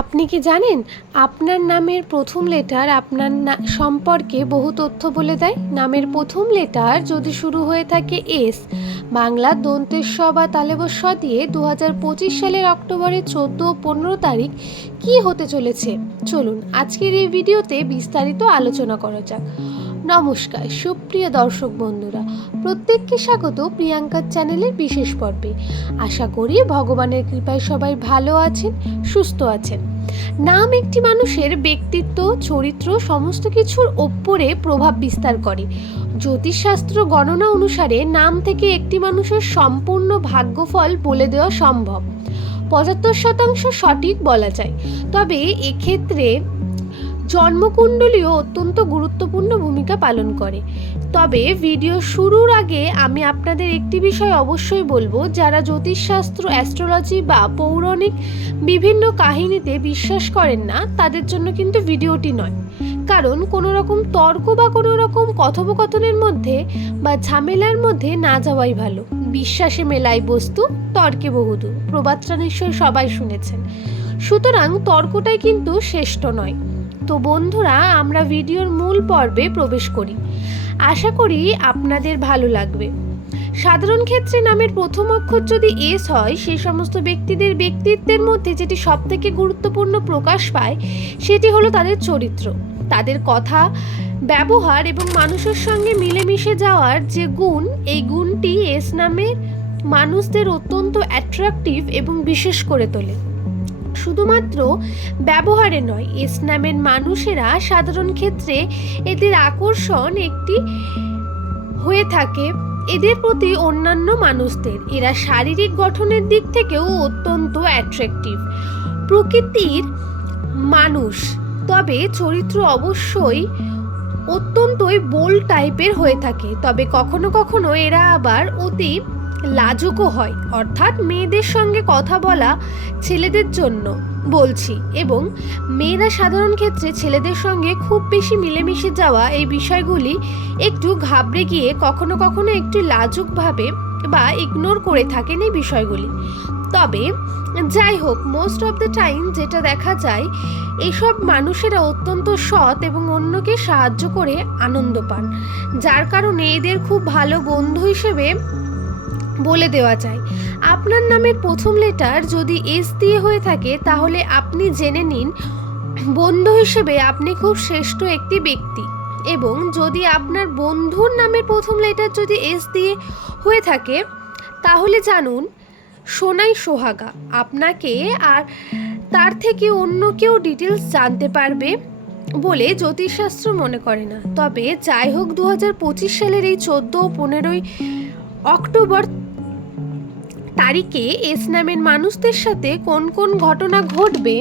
আপনি কি জানেন আপনার নামের প্রথম লেটার আপনার সম্পর্কে বহু তথ্য বলে দেয়। নামের প্রথম লেটার যদি শুরু হয়ে থাকে এস, বাংলা দন্তের স বা তালেবর স দিয়ে 2025 সালের অক্টোবরের 14 ও 15 তারিখ কি হতে চলেছে, চলুন আজকের এই ভিডিওতে বিস্তারিত আলোচনা করা যাক। নমস্কার সুপ্রিয় দর্শক বন্ধুরা, প্রত্যেককে স্বাগত প্রিয়াঙ্কার চ্যানেলের বিশেষ পর্বে। আশা করি ভগবানের কৃপায় সবাই ভালো আছেন, সুস্থ আছেন। নাম একটি মানুষের ব্যক্তিত্ব, চরিত্র সমস্ত কিছুর ওপরে প্রভাব বিস্তার করে। জ্যোতিষশাস্ত্র গণনা অনুসারে নাম থেকে একটি মানুষের সম্পূর্ণ ভাগ্যফল বলে দেওয়া সম্ভব। 75% সঠিক বলা যায়, তবে এক্ষেত্রে জন্মকুণ্ডলীও অত্যন্ত গুরুত্বপূর্ণ ভূমিকা পালন করে। তবে ভিডিও শুরুর আগে আমি আপনাদের একটি বিষয় অবশ্যই বলবো, যারা জ্যোতিষশাস্ত্র, অ্যাস্ট্রোলজি বা পৌরাণিক বিভিন্ন কাহিনীতে বিশ্বাস করেন না, তাদের জন্য কিন্তু ভিডিওটি নয়। কারণ কোনো রকম তর্ক বা কোনো রকম কথোপকথনের মধ্যে বা ঝামেলার মধ্যে না যাওয়াই ভালো। বিশ্বাসে মেলাই বস্তু, তর্কে বহুদূর, প্রবাদটা নিশ্চয়ই সবাই শুনেছেন। সুতরাং তর্কটাই কিন্তু শ্রেষ্ঠ নয়। তো বন্ধুরা, আমরা ভিডিওর মূল পর্বে প্রবেশ করি। আশা করি আপনাদের ভালো লাগবে। সাধারণ ক্ষেত্রে নামের প্রথম অক্ষর যদি এস হয়, সেই সমস্ত ব্যক্তিদের ব্যক্তিত্বের মধ্যে যেটি সবথেকে গুরুত্বপূর্ণ প্রকাশ পায় সেটি হলো তাদের চরিত্র, তাদের কথা, ব্যবহার এবং মানুষের সঙ্গে মিলেমিশে যাওয়ার যে গুণ। এই গুণটি এস নামের মানুষদের অত্যন্ত অ্যাট্রাকটিভ এবং বিশেষ করে তোলে। শুধুমাত্র ব্যবহারে নয়, এস নামের মানুষেরা সাধারণ ক্ষেত্রে এদের আকর্ষণ একটি হয়ে থাকে এদের প্রতি অন্যান্য মানুষদের। এরা শারীরিক গঠনের দিক থেকেও অত্যন্ত অ্যাট্রাকটিভ প্রকৃতির মানুষ, তবে চরিত্র অবশ্যই অত্যন্তই বোল্ড টাইপের হয়ে থাকে। তবে কখনো কখনো এরা আবার অতি লাজুকও হয়, অর্থাৎ মেয়েদের সঙ্গে কথা বলা ছেলেদের জন্য বলছি, এবং মেয়েরা সাধারণ ক্ষেত্রে ছেলেদের সঙ্গে খুব বেশি মিলেমিশে যাওয়া এই বিষয়গুলি একটু ঘাবড়ে গিয়ে কখনো কখনো একটু লাজুকভাবে বা ইগনোর করে থাকেন এই বিষয়গুলি। তবে যাই হোক, মোস্ট অফ দ্য টাইম যেটা দেখা যায়, এইসব মানুষেরা অত্যন্ত সৎ এবং অন্যকে সাহায্য করে আনন্দ পান, যার কারণে এদের খুব ভালো বন্ধু হিসেবে বলে দেওয়া যায়। আপনার নামের প্রথম লেটার যদি এস দিয়ে হয়ে থাকে, তাহলে আপনি জেনে নিন বন্ধু হিসেবে আপনি খুব শ্রেষ্ঠ একটি ব্যক্তি। এবং যদি আপনার বন্ধুর নামের প্রথম লেটার যদি এস দিয়ে হয়ে থাকে, তাহলে জানুন সোনাই সোহাগা। আপনাকে আর তার থেকে অন্য কেউ ডিটেলস জানতে পারবে বলে জ্যোতিষশাস্ত্র মনে করে না। তবে যাই হোক, 2025 সালের এই 14 ও 15 অক্টোবর তারিখে এস নামের মানুষদের সাথে কোন কোন ঘটনা ঘটবে,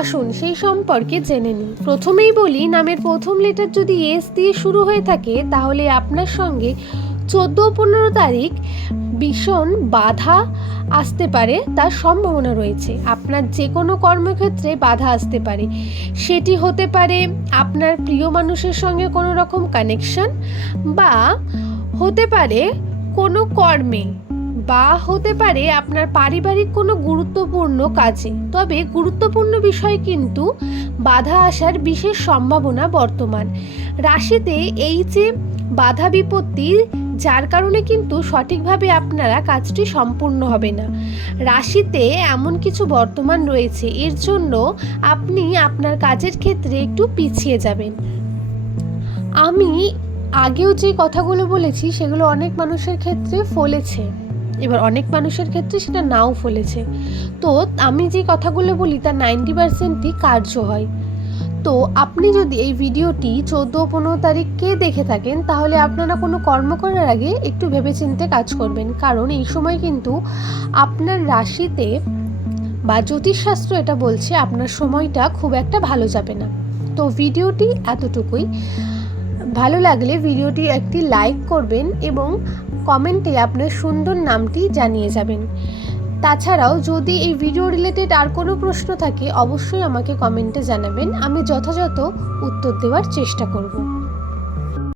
আসুন সেই সম্পর্কে জেনে নিই। প্রথমেই বলি, নামের প্রথম লেটার যদি এস দিয়ে শুরু হয়ে থাকে, তাহলে আপনার সঙ্গে 14 ও 15 তারিখ ভীষণ বাধা আসতে পারে, তার সম্ভাবনা রয়েছে। আপনার যে কোনো কর্মক্ষেত্রে বাধা আসতে পারে। সেটি হতে পারে আপনার প্রিয় মানুষের সঙ্গে কোনো রকম কানেকশন, বা হতে পারে কোনো কর্মে, বা হতে পারে আপনার পারিবারিক কোনো গুরুত্বপূর্ণ কাজে। তবে গুরুত্বপূর্ণ বিষয় কিন্তু বাধা আসার বিশেষ সম্ভাবনা বর্তমান রাশিতে। এই যে বাধা বিপত্তি, যার কারণে কিন্তু সঠিকভাবে আপনারা কাজটি সম্পূর্ণ হবে না। রাশিতে এমন কিছু বর্তমান রয়েছে, এর জন্য আপনি আপনার কাজের ক্ষেত্রে একটু পিছিয়ে যাবেন। আমি আগেও যে কথাগুলো বলেছি সেগুলো অনেক মানুষের ক্ষেত্রে ফলেছে, এবার অনেক মানুষের ক্ষেত্রে সেটা নাও ফলেছে। তো আমি যে কথাগুলো বলি তার 90%ই কার্য হয়। তো আপনি যদি এই ভিডিওটি 14 ও 15 তারিখকে দেখে থাকেন, তাহলে আপনারা কোনো কর্ম করার আগে একটু ভেবেচিন্তে কাজ করবেন, কারণ এই সময় কিন্তু আপনার রাশিতে বা জ্যোতিষশাস্ত্র এটা বলছে আপনার সময়টা খুব একটা ভালো যাবে না। তো ভিডিওটি এতটুকুই। ভালো লাগলে ভিডিওটি একটি লাইক করবেন এবং কমেন্টে আপনার সুন্দর নামটি জানিয়ে যাবেন। তাছাড়াও যদি এই ভিডিও রিলেটেড আর কোনো প্রশ্ন থাকে, অবশ্যই আমাকে কমেন্টে জানাবেন, আমি যথাযথ উত্তর দেওয়ার চেষ্টা করব।